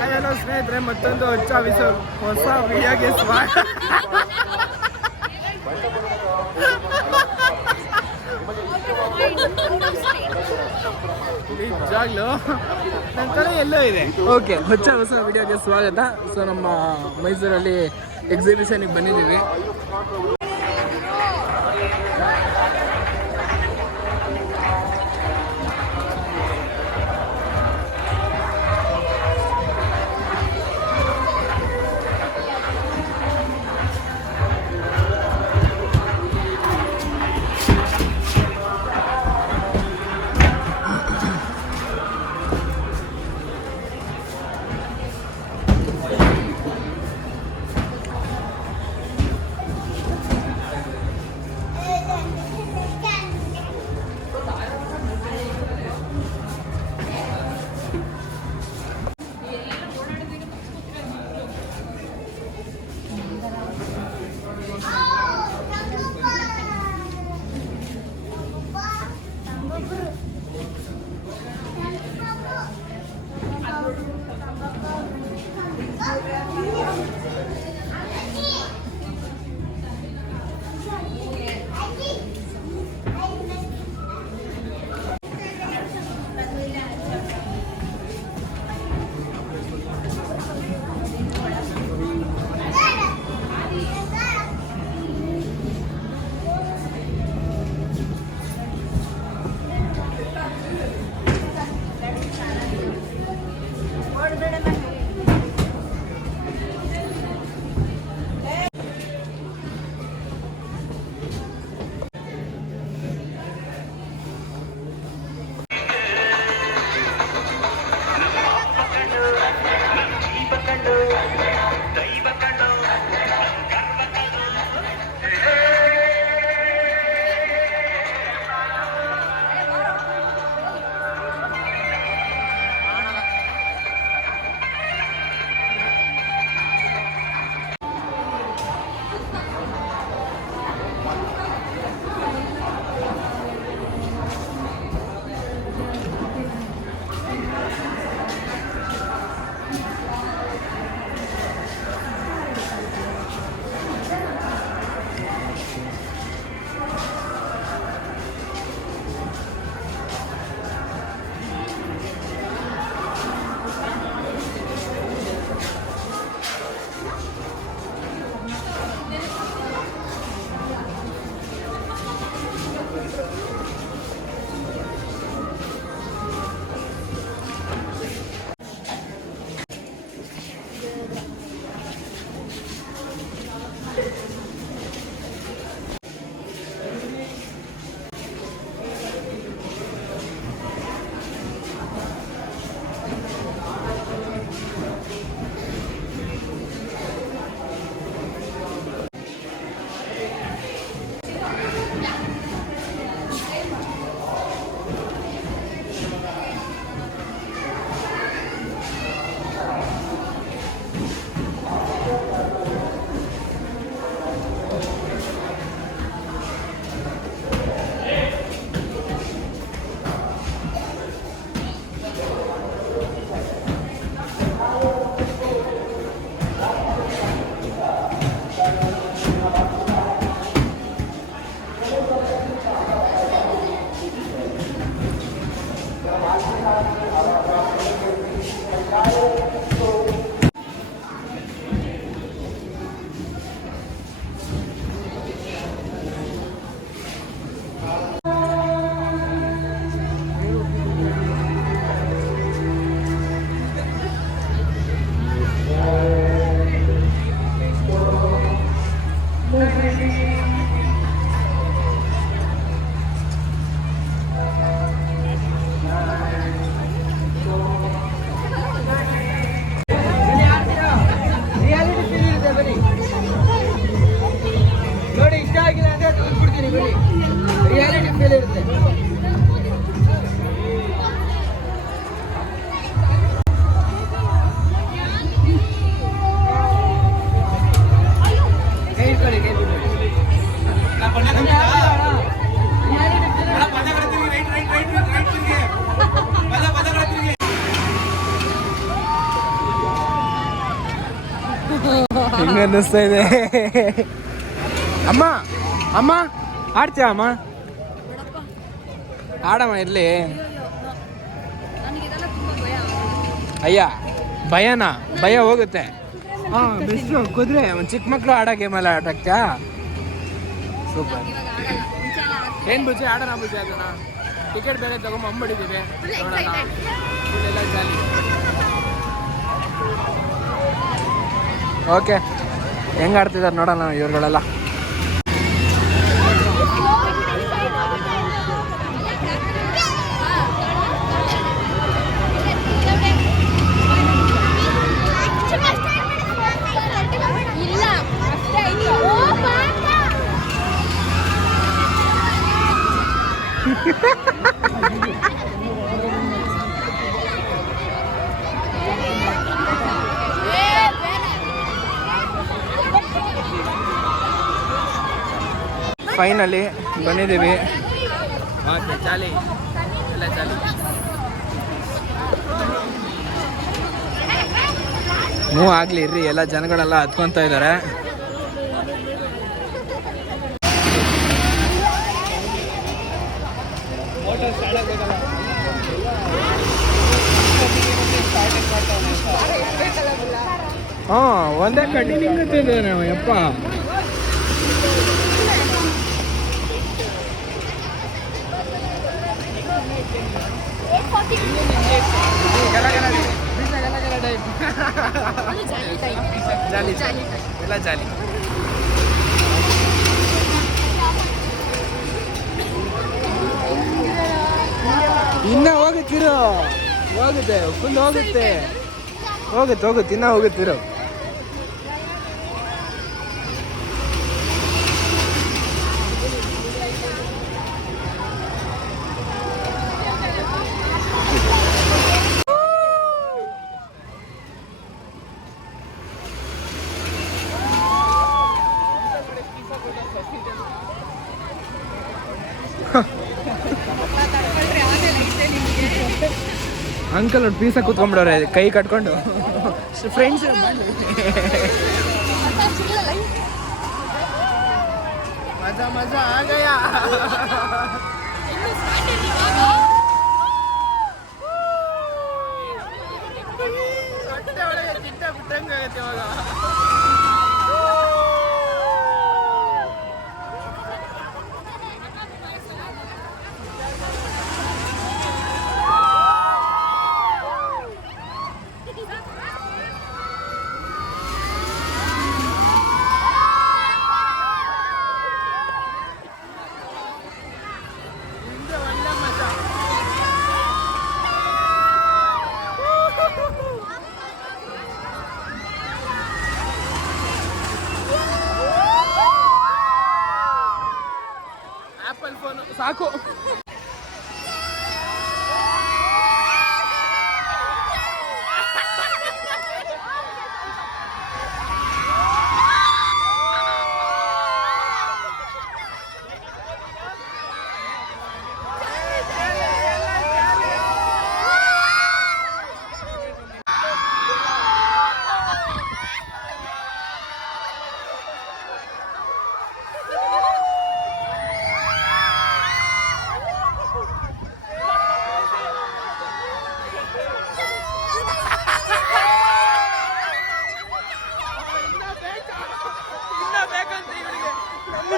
Hello ಸ್ನೇಹಿತರೆ, ಮತ್ತೊಂದು ಹೊಸ ವಿಡಿಯೋಗೆ ಸ್ವಾಗತ. ನಿಜಾಗ್ಲೂ ನನ್ನ ಕಡೆ ಎಲ್ಲೋ ಇದೆ. ಓಕೆ, ಹೊಸ ವಿಡಿಯೋಗೆ ಸ್ವಾಗತ. ಸೊ ನಮ್ಮ ಮೈಸೂರಲ್ಲಿ ಎಕ್ಸಿಬಿಷನ್ಗೆ ಬಂದಿದ್ದೀವಿ. ಹೆಂಗ ಅನ್ನಿಸ್ತಾ ಇದೆ ಅಮ್ಮ ಅಮ್ಮ ಆಡ್ತೀಯ ಅಮ್ಮ ಆಡಮ್ಮ ಇರ್ಲಿ ಅಯ್ಯ ಭಯನಾ ಭಯ ಹೋಗುತ್ತೆ ಹಾಂ ಬೆಸ್ಟು ಕುದುರೆ ಒಂದು ಚಿಕ್ಕ ಮಕ್ಕಳು ಆಡೋ ಗೇಮೆಲ್ಲ ಆಟಾಕ್ತ್ಯಾ ಸೂಪರ್ ಏನು ಬುಜ್ಜಿ ಆಡೋಣ ಬುಜ್ಜಿ ಅದನ್ನ ಟಿಕೆಟ್ ಬೇರೆ ತಗೊಂಬಂಬಿಟ್ಟಿದ್ದೀವಿ ನೋಡೋಣ ಇಲ್ಲೆಲ್ಲ ಜಾಲಿ ಓಕೆ ಹೆಂಗೆ ಆಡ್ತಿದ್ದಾರೆ ನೋಡೋಣ ಇವ್ರುಗಳೆಲ್ಲ ಫೈನಲಿ ಬಂದಿದ್ದೀವಿ ಓಕೆ ಚಾಲಿ ಎಲ್ಲ ಚಾಲಿ ಮೂವ್ ಆಗಲಿ ಇರ್ರಿ ಎಲ್ಲ ಜನಗಳೆಲ್ಲ ಹತ್ಕೊತಾ ಇದ್ದಾರೆ ಹಾಂ ಒಂದೇ ಕಡ್ಡಿ ನಿಂಗುತ್ತಿದೆ ನಾವು ಯಪ್ಪ ಜಾಲಿ ಎಲ್ಲ ಜಾಲಿ ಇನ್ನ ಹೋಗುತ್ತಿರೋ ಹೋಗುತ್ತೆ ಫುಲ್ ಹೋಗುತ್ತೆ ಹೋಗುತ್ತೆ ಇನ್ನ ಹೋಗುತ್ತಿರೋ ಅಂಕಲ್ ನೋಡಿ ಪೀಸ ಕೂತ್ಕೊಂಡ್ಬಿಡವ್ರೆ ಕೈ ಕಟ್ಕೊಂಡು ಫ್ರೆಂಡ್ಸ್ ಮಜಾ ಮಜಾ ಆಗಯಾ ಹೊಟ್ಟೆ ಒಳಗೆ ಚಿಟ್ಟ ಬಿಟ್ಟಂಗಾಗತ್ತೆ ಇವಾಗ ಆಪಲ್ ಫೋನ್ ಸಾಕು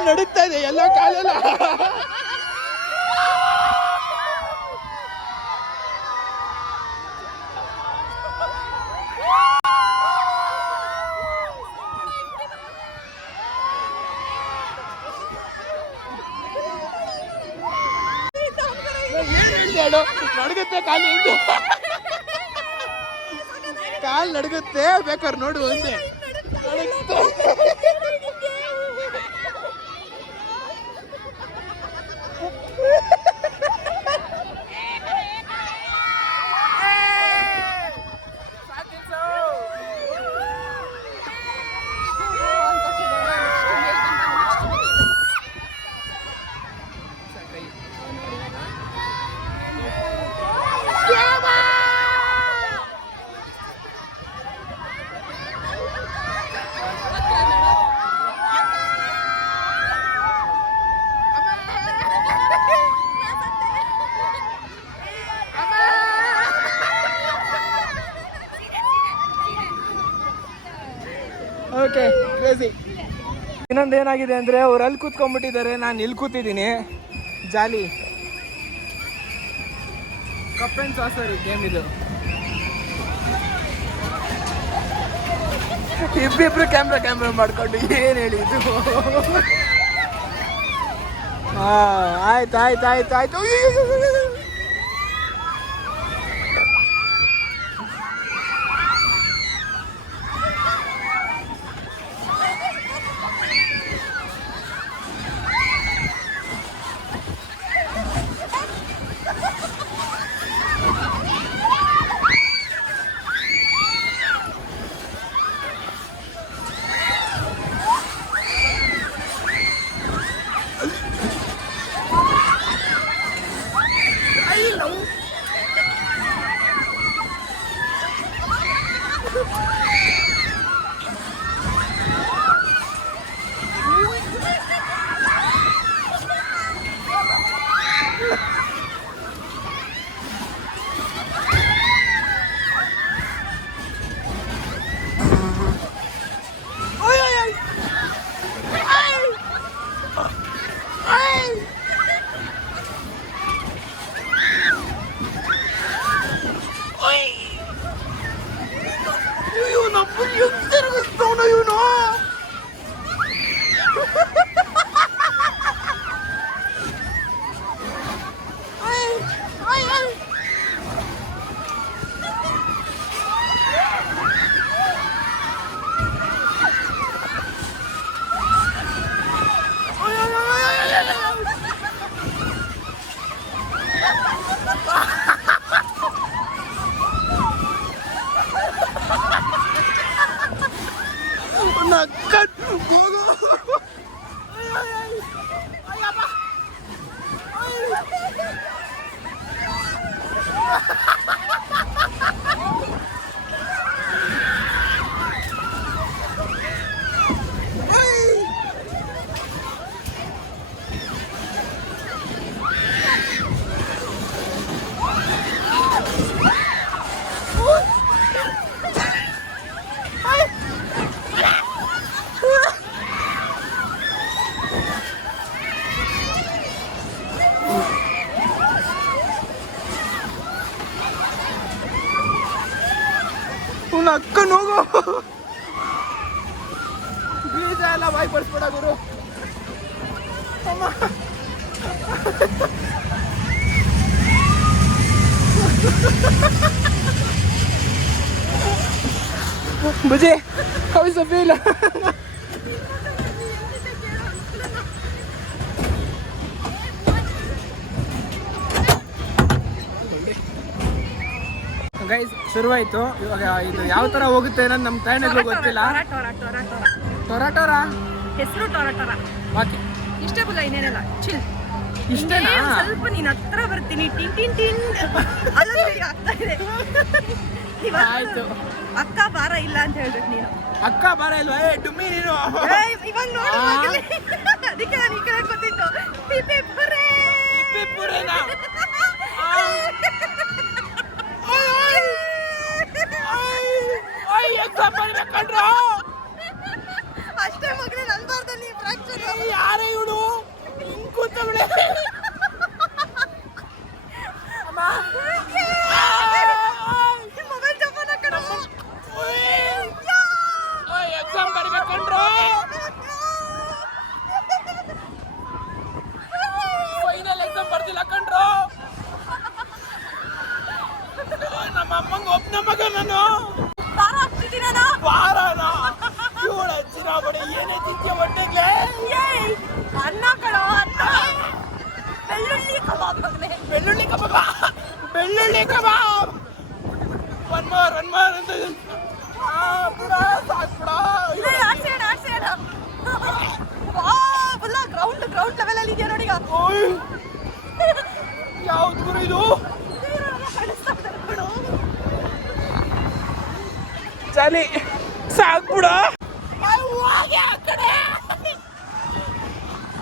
ನಡುತ್ತಾ ಇದೆ ಎಲ್ಲ ಕಾಲೆಲ್ಲ ನಡುಗುತ್ತೆ ಕಾಲು ನಡುಗುತ್ತೆ ಬೇಕಾದ್ರೆ ನೋಡು ಒಂದೇ ಓಕೆ ಕ್ರೇಜಿ. ಇನ್ನೊಂದು ಏನಾಗಿದೆ ಅಂದರೆ ಅವ್ರು ಅಲ್ಲಿ ಕೂತ್ಕೊಂಡ್ಬಿಟ್ಟಿದ್ದಾರೆ, ನಾನು ಇಲ್ಲಿ ಕೂತಿದ್ದೀನಿ. ಜಾಲಿ ಕಪ್ ಆ್ಯಂಡ್ ಸಾಸರ್ ಗೇಮ್ ಇದು. ಇಬ್ಬಿಬ್ರು ಕ್ಯಾಮ್ರಾ ಮಾಡ್ಕೊಂಡು ಏನು ಹೇಳಿ ಇದು. ಆಯ್ತು. ಅಕ್ಕನ ಹೋಗು ಪ್ಲೀಸ್, ಎಲ್ಲ ಬಾಯ್ ಪಡಿಸ್ಬೇಡ ಗುರು. ಅಮ್ಮ ಬುಜಿ, how is the feel? Guys ಶುರುವಾಯಿತು. ಇವಾಗ ಇದು ಯಾವ ಥರ ಹೋಗುತ್ತೆ ಅನ್ನೋದು ನಮ್ಮ ತಾಯಿನಲ್ಲೂ ಗೊತ್ತಿಲ್ಲ. ಟೊರಾಟೋರಾ ಹೆಸರು ಟೊರಾಟೋರಾ. ಓಕೆ, ಇಷ್ಟೇ ಬುಲ್ಲ, ಇನ್ನೇನಲ್ಲ. ಚಿಲ್ ಇಷ್ಟೇನಾ? ಸ್ವಲ್ಪ ನೀನು ಹತ್ರ ಬರ್ತೀನಿ. ಟಿನ್ ಟಿನ್ ಟಿನ್ ಅಲ್ಲೂ ಆಗ್ತಾ ಇದೆ. ಆಯ್ತು, ಅಕ್ಕ ಬಾರ ಇಲ್ಲ ಅಂತ ಹೇಳ್ಬೇಕು ನೀನು. ಅಕ್ಕ ಬಾರ ಇಲ್ವಾ? ಏ ಡುಮ್ಮಿ ನೀನು ಇವಾಗ ನೋಡಿ, ಅದಕ್ಕೆ ನಾನು ಈ ಕಡೆ ಗೊತ್ತಿತ್ತು. ಪಿಪಿ ಪುರೇ ಪುರೇನಾ? ಎಕ್ಸಾಮ್ ಬರ್ಬೇಕಂಡ್ರು ಅಷ್ಟೇ ಮಗನೇ, ನನ್ಬಾರ್ದಲ್ಲಿ ಫ್ರಾಕ್ಚರ್. ಯಾರೇ ಇವಳು ಹಿಂಗ್ ಕೂತವಳೆ? ಮೊಬೈಲ್ ಜಪಾನ ಕಣ. ಎಕ್ಸಾಮ್ ಬರ್ಬೇಕಂಡ್ರು, ಫೈನಲ್ ಎಕ್ಸಾಮ್ ಬರ್ದಿಲ್ಲ ಕಣ್ರು. ನಮ್ಮ ಅಮ್ಮಂಗ ಒಬ್ಬನ ಮಗ ನಾನು. ಬಾರ ಆಗ್ತಿದ್ದೀನ ವಾರನ ಇವಳ ಹಚ್ಚಿನ ಬಡಿ ಏನೇ ತಿಂತೀಯ ಹೊಟ್ಟೆಗೆ? ಅನ್ನ ಕಣ, ಅನ್ನ. ಬೆಳ್ಳುಳ್ಳಿ ಕಬಾಬ್ ಮಗನೇ. ಬೆಳ್ಳುಳ್ಳಿ ಕಬಾಬ್, ಬೆಳ್ಳುಳ್ಳಿ ಕಬಾಬ್. ಒನ್ ಮೋರ್ ಅಂತ. ಬಿಡ ಸಾಕು ಬಿಡ. ಆಡ್ಸೇಣ ಫುಲ್ಲ ಗ್ರೌಂಡ್ ಲೆವೆಲ್ ಅಲ್ಲಿ ಇದೆಯಾ ನೋಡಿ. ಯಾವ್ದು ಗುರು ಇದು? ಚಾಲಿ ಸಾಕು ಬಿಡ.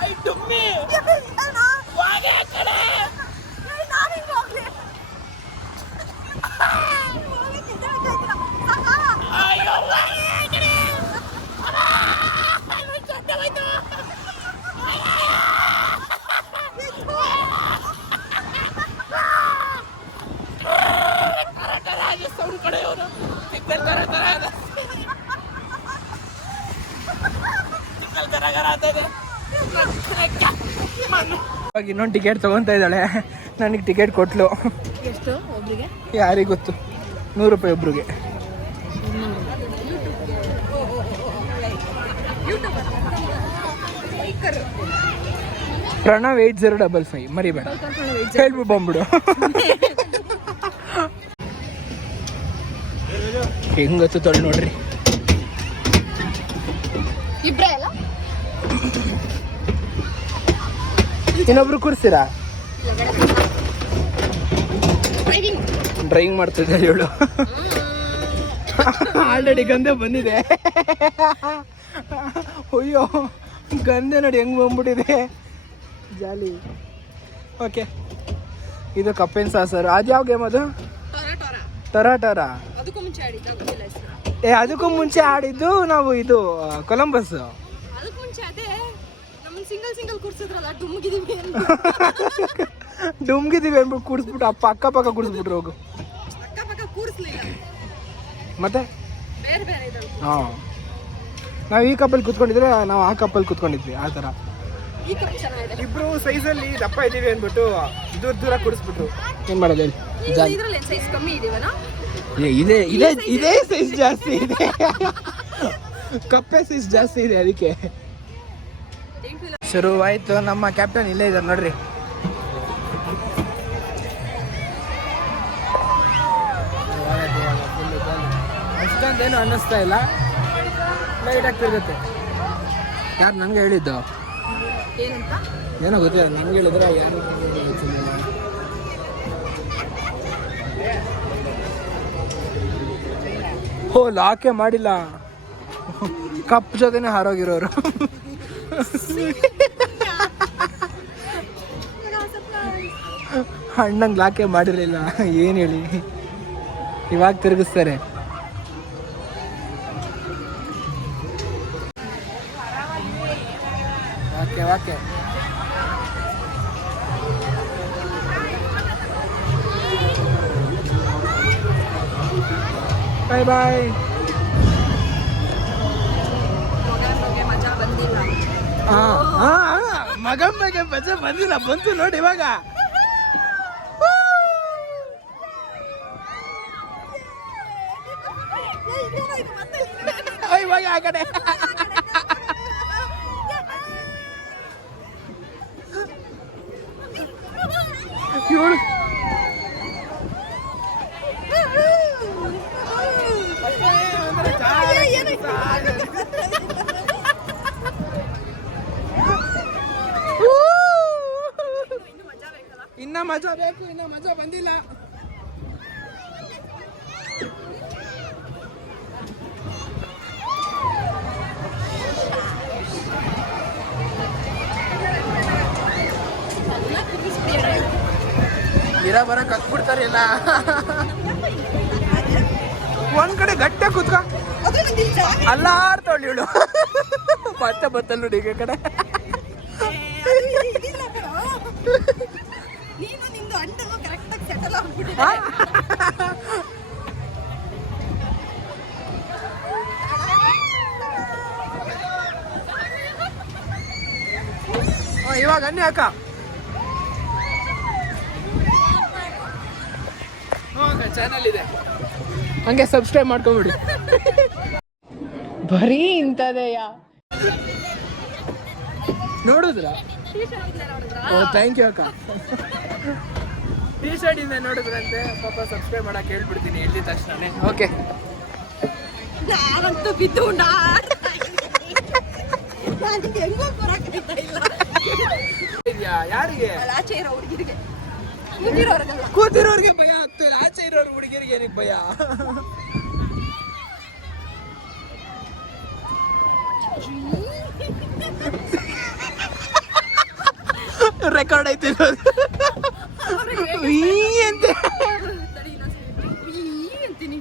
ಐ ಡುಮ್ಮಿ ವಾಗೆ ಆ ಕಡೆ. ಅಯ್ಯೋ ಇವಾಗ ಇನ್ನೊಂದು ಟಿಕೆಟ್ ತಗೊತಾ ಇದ್ದಾಳೆ. ನನಗೆ ಟಿಕೆಟ್ ಕೊಟ್ಲು. ಎಷ್ಟು ಒಬ್ರಿಗೆ? ಯಾರಿಗೆ ಗೊತ್ತು, 100 ರೂಪಾಯಿ ಒಬ್ರಿಗೆ. ಪ್ರಣವ್ 8055 ಮರಿಬೇಡ, ಹೇಳ್ಬಿಟ್ಟು ಬಂದ್ಬಿಡು. ಹೆಂಗ್ ಗೊತ್ತು ತೊಳಿ ನೋಡ್ರಿ. ಇಬ್ರೇ ಅಲ್ಲ, ಇನ್ನೊಬ್ರು ಕೂರ್ಸ್ತೀರಾ? ಡ್ರೈವಿಂಗ್ ಮಾಡ್ತಿದ್ದೆ ಹೇಳು. ಆಲ್ರೆಡಿ ಗಂದೆ ಬಂದಿದೆ. ಅಯ್ಯೋ ಗಂದೆ ನೋಡಿ ಹೆಂಗ್ ಬಂದ್ಬಿಟ್ಟಿದೆ. ಜಾಲಿ. ಓಕೆ, ಇದು ಕಪ್ಪಿನ ಸಾಸರು. ಅದ್ಯಾವ ಗೇಮ್ ಅದು? ಟೊರಾ. ಅದಕ್ಕೂ ಮುಂಚೆ ಅದಕ್ಕೂ ಮುಂಚೆ ಆಡಿದ್ದು ನಾವು ಇದು ಕೊಲಂಬಸ್. ಅದಕ್ಕೂ ಮುಂಚೆ ಅದೇ ನಮ್ಮನ್ನ ಸಿಂಗಲ್ ಕೂರ್ಸಿದ್ರಲ್ಲ, ಡುಮ್ಗಿದೀವಿ ಅಂದ್ಬಿಟ್ಟು ಕೂಡಿಸ್ಬಿಟ್ಟು ಅಕ್ಕಪಕ್ಕ ಕೂಡಿಸ್ಬಿಟ್ರು. ಹೋಗು, ಅಕ್ಕಪಕ್ಕ ಕೂರಿಸ್ಲಿಲ್ಲ, ಮತ್ತೆ ಬೇರೆ ಬೇರೆ ಇದಾವೆ. ಹಾಂ, ನಾವು ಈ ಕಪ್ಪಲ್ಲಿ ಕೂತ್ಕೊಂಡಿದ್ರೆ ನಾವು ಆ ಕಪ್ಪಲ್ಲಿ ಕೂತ್ಕೊಂಡಿದ್ವಿ. ಆ ಥರ ಈ ಕಪ್ ಚೆನ್ನಾಗಿದೆ. ಇಬ್ರು ಸೈಜಲ್ಲಿ ದಪ್ಪ ಇದ್ದೀವಿ ಅಂದ್ಬಿಟ್ಟು ದೂರ ಕೂಡಿಸ್ಬಿಟ್ರು. ಏನು ಮಾಡೋದು ಹೇಳಿ? ಇದ್ರಲ್ಲಿ ಸೈಜ್ ಕಮ್ಮಿ ಇದೀವನ? ಇದೇ ಸೈಜ್ ಜಾಸ್ತಿ ಇದೆ. ಕಪ್ಪೆ ಸೈಜ್ ಜಾಸ್ತಿ ಇದೆ, ಅದಕ್ಕೆ. ಶುರುವಾಯ್ತು. ನಮ್ಮ ಕ್ಯಾಪ್ಟನ್ ಇಲ್ಲೇ ಇದ್ದಾರೆ ನೋಡ್ರಿ. ಅಷ್ಟೊಂದೇನು ಅನ್ನಿಸ್ತಾ ಇಲ್ಲ, ಲೈಟ್ ಆಗ್ತಿರುತ್ತೆ. ಯಾರು ನನಗೆ ಹೇಳಿದ್ದು? ಏನಂತ ಏನೋ ಗೊತ್ತಿಲ್ಲ, ನನಗೆ ಹೇಳಿದ್ರೆ ಯಾರು. ಓ, ಲಾಕೆ ಮಾಡಿಲ್ಲ, ಕಪ್ ಜೊತೆನೆ ಹಾರೋಗಿರೋರು. ಅಣ್ಣಂಗೆ ಲಾಕೆ ಮಾಡಿರಲಿಲ್ಲ. ಏನು ಹೇಳಿ, ಇವಾಗ ತಿರುಗಿಸ್ತಾರೆ. Okay bye. ಮಜಾ ಬಂದಿಲ್ಲ. ಮಗಮ್ಮಗೆ ಮಜಾ ಬಂದಿಲ್ಲ, ಬಂತು ನೋಡಿ ಇವಾಗ. ಇವಾಗ ಆ ಕಡೆ ಇವಳು ಇನ್ನ ಮಜಾ ಬೇಕು, ಇನ್ನ ಮಜಾ ಬಂದಿಲ್ಲ. ಬರ ಕತ್ಬಿಡ್ತಾರೆ ಇಲ್ಲ. ಒಂದ್ ಕಡೆ ಗಟ್ಟೆ ಕೂತ್ಕ, ಅಲ್ಲಾಡ್ತಾವಳಿ ಇವಳು. ಮತ್ತೆ ಬತ್ತಲ್ ನೋಡಿ ಈಗ ಕಡೆ. ಇವಾಗ ಅನ್ನಿ ಅಕ್ಕ. ಚಾನಲ್ ಇದೆ, ಹಂಗೆ ಸಬ್ಸ್ಕ್ರೈಬ್ ಮಾಡ್ಕೊಂಬಿಡಿ. ಬರೀ ಇಂಥದೆಯ ನೋಡಿದ್ರ? ಓ ಥ್ಯಾಂಕ್ ಯು ಅಕ್ಕ. ಟಿ ಶರ್ಟ್ ಇಂದ ನೋಡಿದ್ರಂತೆ, ಪಾಪ ಸಬ್ಸ್ಕ್ರೈಬ್ ಮಾಡಕ್ಕೆ ಹೇಳ್ಬಿಡ್ತೀನಿ ಹೇಳಿದ ತಕ್ಷಣ. ಓಕೆ, ನಾನಂತೂ ಬಿದ್ದು ಯಾರಿಗೆ? ಆಚೆ ಇರೋ ಹುಡುಗಿರಿಗೆ, ಕೂತಿರೋರ್ಗೆ ಭಯ ಆಗ್ತದೆ, ಆಚೆ ಇರೋರು ಹುಡುಗಿರಿಗೆ ಏನಕ್ಕೆ ಭಯ? ರೆಕಾರ್ಡ್ ಐತಿ ಅಂತೀನಿ.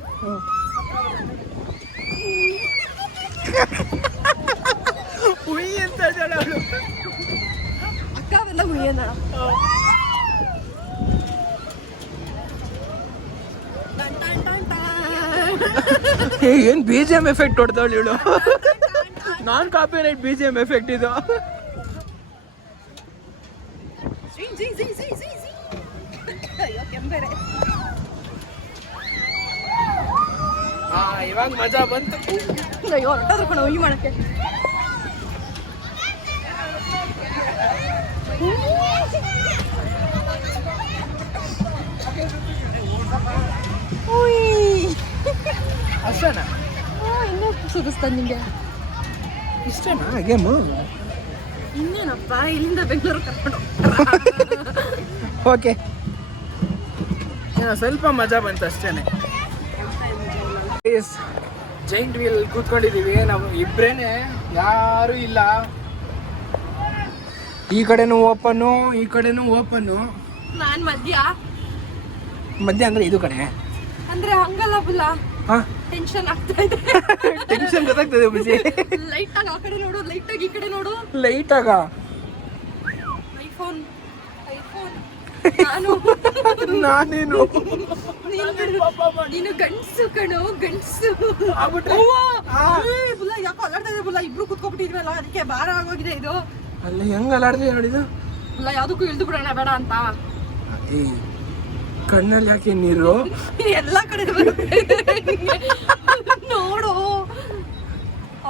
ಹುಯಿ ಅಂತ ಹೇಳ ಅಕ್ಕ ಅವೆಲ್ಲ ಹುಯ್ಯನ. ಏನು ಬಿ ಜಿ ಎಮ್ ಎಫೆಕ್ಟ್ ಹೊಡ್ದವಳು ಇವಳು. Non copyright B G M effect ಇದು. ಇವಾಗ ಮಜಾ ಬಂತು. ಅಯ್ಯೋ ಹೊರಟಾದ್ರು ಕಣ ಈ ಮಾಡಕ್ಕೆ. ಅಷ್ಟೇನಾ? ಇನ್ನೂ ಸುಗಿಸ್ತಾನೆ ನಿಂಗೆ. ಇಷ್ಟೇನಾ ಗೇಮು? ಇನ್ನೇನಪ್ಪ ಇಲ್ಲಿಂದ ಬೆಂಗಳೂರು ಕರ್ಕೊಂಡು. ಓಕೆ, ಸ್ವಲ್ಪ ಮಜಾ ಬಂತು ಅಷ್ಟೇನೆ. ಜೈಂಟ್ ವೀಲ್ ಕೂತ್ಕೊಂಡಿದ್ದೀವಿ ನಾವು ಇಬ್ರೇನೆ, ಯಾರು ಇಲ್ಲ. ಈ ಕಡೆನೂ ಓಪನ್ನು, ಈ ಕಡೆನೂ ಓಪನ್ನು. ನಾನ್ ಮಧ್ಯ ಅಂದ್ರೆ ಇದು ಕಡೆ ಅಂದ್ರೆ ಹಂಗಲ್ಲ ಬುಲ್ಲ. ಟೆನ್ಷನ್ ಆಗ್ತಾ ಇದೆ. ಟೆನ್ಷನ್ ಗೊತ್ತಾಗ್ತದೆ ಬುಜಿ. ಲೈಟ್ ಆಗಿ ಆ ಕಡೆ ನೋಡು, ಲೈಟ್ ಆಗಿ ಈ ಕಡೆ ನೋಡು. ಲೈಟ್ ಆಗ ಐಫೋನ್ ನಾನೇನು ನೀನು ಗಂಡ್ಸು ಕಣೋ, ಗಂಡ್ಸು. ಬುಲ್ಲ ಯಾಕೋ ಅಲ್ಲಾಡ್ತಾ ಇದೆ ಬುಲ್ಲ. ಇಬ್ರು ಕುತ್ಕೊಬಿಟ್ಟಿದ್ವಲ್ಲ ಅದಕ್ಕೆ ಭಾರ ಆಗೋಗಿದೆ ಇದು. ಅಲ್ಲಿ ಹೆಂಗ್ ಅಲ್ಲಾಡ್ದೆ ನೋಡಿದು. ಬುಲ್ಲ ಯಾವ್ದಕ್ಕೂ ಇಳ್ದು ಬಿಡೋಣ ಬೇಡ ಅಂತ. ಕಣ್ಣಲ್ಲಿ ಯಾಕೆ ನೀರು? ಎಲ್ಲ ಕಡೆ ನೋಡು,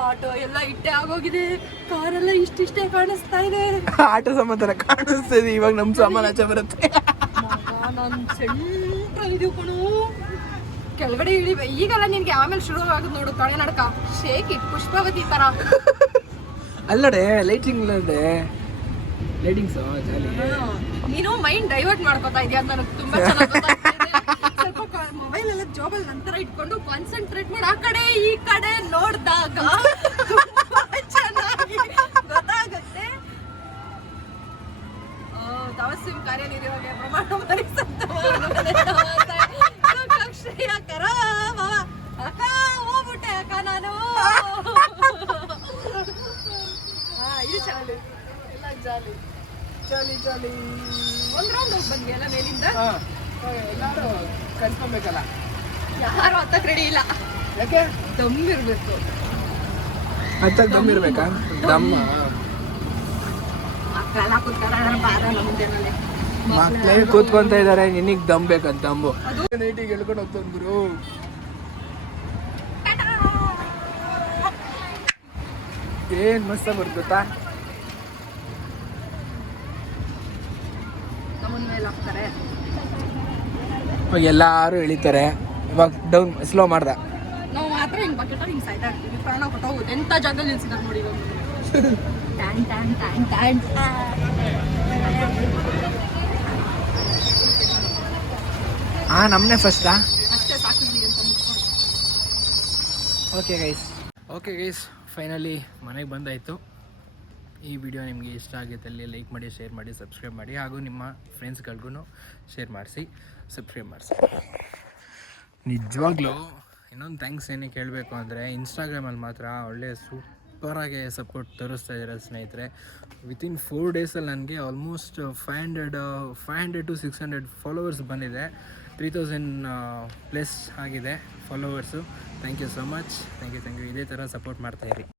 ಆಟೋ ಎಲ್ಲ ಇಟ್ಟೆ ಆಗೋಗಿದೆ, ಕಾರೆಲ್ಲ ಇಷ್ಟಿಷ್ಟೇ ಕಾಣಿಸ್ತಾ ಇದೆ. ಆಟೋ ಸಮಾಧಾನ ಕಾಣಿಸ್ತಿದೆ. ಇವಾಗ ನಮ್ ಸಾಮಾನು ಆಚೆ ಬರುತ್ತೆ. ನಾನು ಸೆಂಟ್ರಲ್ ಇದೀವಿ ಕಣು. ಕೆಳಗಡೆ ಇಳಿವೆ ಈಗಲ್ಲ, ನಿನ್ಗೆ ಆಮೇಲೆ ಶುರು ಆಗುದು ನೋಡು ಕಳೆ ನಡ್ಕ. ಶೇಕ್ ಇಟ್ ಪುಷ್ಪವತಿ ತರ. ಅಲ್ಲಡೆ ಲೈಟಿಂಗ್ ಲೈಟಿಂಗ್ಸ್ ಜಾಲಿ. ನೀನು ಮೈಂಡ್ ಡೈವರ್ಟ್ ಮಾಡ್ಕೋತಾ ಇದೀಯ ಅಂತ ನನಗೆ ತುಂಬಾ ಚೆನ್ನಾಗಿ ಗೊತ್ತಾಗ್ತಿದೆ. ಸ್ವಲ್ಪ ಮೊಬೈಲ್ ಎಲ್ಲ ಜೋಬಲ್ ನಂತರ ಇಟ್ಕೊಂಡು ಕಾನ್ಸಂಟ್ರೇಟ್ ಮಾಡಿ ಆ ಕಡೆ ಈ ಕಡೆ ನೋಡಿದಾಗ ಚೆನ್ನಾಗಿ ಗೊತ್ತಾಗುತ್ತೆ. ತವಸ್ಸಿಂ ಕಾರ್ಯನಿರ್ವಹಣೆ ಪ್ರಮಾಣ ಶ್ರೇಯಕರ ಅಕ್ಕ ಹೋಗ್ಬಿಟ್ಟೆ ಅಕ್ಕ ನಾನು. ಇದು ಚಾಲು ಎಲ್ಲ ಜಾಲಿ ಜಾಲಿ ಜಾಲಿ. ಒಂದ್ ರೌಂಡ್ ಹೋಗಿ ಬಂದ್ವಿ ಎಲ್ಲ ಮೇಲಿಂದ. ಎಲ್ಲಾರು ಕಲ್ತ್ಕೊಬೇಕಲ್ಲ. ಯಾರು ಹತ್ತಕ್ ರೆಡಿ ಇಲ್ಲ. ಯಾಕೆ? ದಮ್ ಇರ್ಬೇಕು. ಹತ್ತಕ್ ದಮ್ ಇರ್ಬೇಕಾ? ದಮ್ಮ ಮಕ್ಕಳೆಲ್ಲ ಕೂತ್ಕೊಂಡ್ರೆ ಬಾರ ನಮ್ದೇನಲ್ಲಿ. ಮಕ್ಳೇ ಕೂತ್ಕೊಂತ ಇದಾರೆ, ನಿನಗ್ ದಮ್ ಬೇಕಂತ ದಮ್ಮು. ನೈಟಿಗೆ ಹೇಳ್ಕೊಂಡು ಹೋಗ್ತಾನೆ ಗುರು. ಏನ್ ಮಸ್ತ ಬರ್ತತಾ. ನಮ್ಮನ್ ಮೇಲೆ ಹಾಕ್ತಾರೆ. ಇವಾಗ ಎಲ್ಲಾರು ಎಳಿತಾರೆ. ಇವಾಗ ಡೌನ್ ಸ್ಲೋ ಮಾಡ್ದ. ನಾವು ಮಾತ್ರ ಹಿಂಗ್ ಬಕೆಟ್ ಹಿಂಗ್ ಸಾಯ್ತಾ ಇರ್ತೀವಿ. ಪ್ರಾಣ ಕೊಟ್ಟೋಗುತ್ತೆ. ಎಂತ ಜಾಗದಲ್ಲಿ ನಿಲ್ಸಿದಾರೆ ನೋಡಿ ಇವಾಗ. ಟ್ಯಾನ್ ಟ್ಯಾನ್ ಟ್ಯಾನ್ ಟ್ಯಾನ್. ನಮ್ನೆ ಫಸ್ಟಾ? ಅಷ್ಟೇ ಸಾಕು ನನಗೆ ಅಂತ ಮುಗಿಸ್ಕೊಂಡು. ಓಕೆ ಗೈಸ್ ಫೈನಲಿ ಮನೆಗೆ ಬಂದಾಯಿತು. ಈ ವಿಡಿಯೋ ನಿಮಗೆ ಇಷ್ಟ ಆಗಿದ್ದಲ್ಲಿ ಲೈಕ್ ಮಾಡಿ, ಶೇರ್ ಮಾಡಿ, ಸಬ್ಸ್ಕ್ರೈಬ್ ಮಾಡಿ, ಹಾಗೂ ನಿಮ್ಮ ಫ್ರೆಂಡ್ಸ್ಗಳಿಗೂ ಶೇರ್ ಮಾಡಿಸಿ, ಸಬ್ಸ್ಕ್ರೈಬ್ ಮಾಡಿಸಿ. ನಿಜವಾಗ್ಲೂ ಇನ್ನೊಂದು ಥ್ಯಾಂಕ್ಸ್ ಏನಕ್ಕೆ ಹೇಳಬೇಕು ಅಂದರೆ, ಇನ್ಸ್ಟಾಗ್ರಾಮಲ್ಲಿ ಮಾತ್ರ ಒಳ್ಳೆ ಸೂಪರಾಗಿ ಸಪೋರ್ಟ್ ತೋರಿಸ್ತಾ ಇದ್ದಾರೆ ಸ್ನೇಹಿತರೆ. ವಿತಿನ್ 4 ಡೇಸಲ್ಲಿ ನನಗೆ ಆಲ್ಮೋಸ್ಟ್ 500 to 600 ಫಾಲೋವರ್ಸ್ ಬಂದಿದೆ. 3000 ಪ್ಲಸ್ ಆಗಿದೆ followers. Thank you so much. Thank you. ಇದೇ ಥರ ಸಪೋರ್ಟ್ ಮಾಡ್ತಾಯಿರಿ.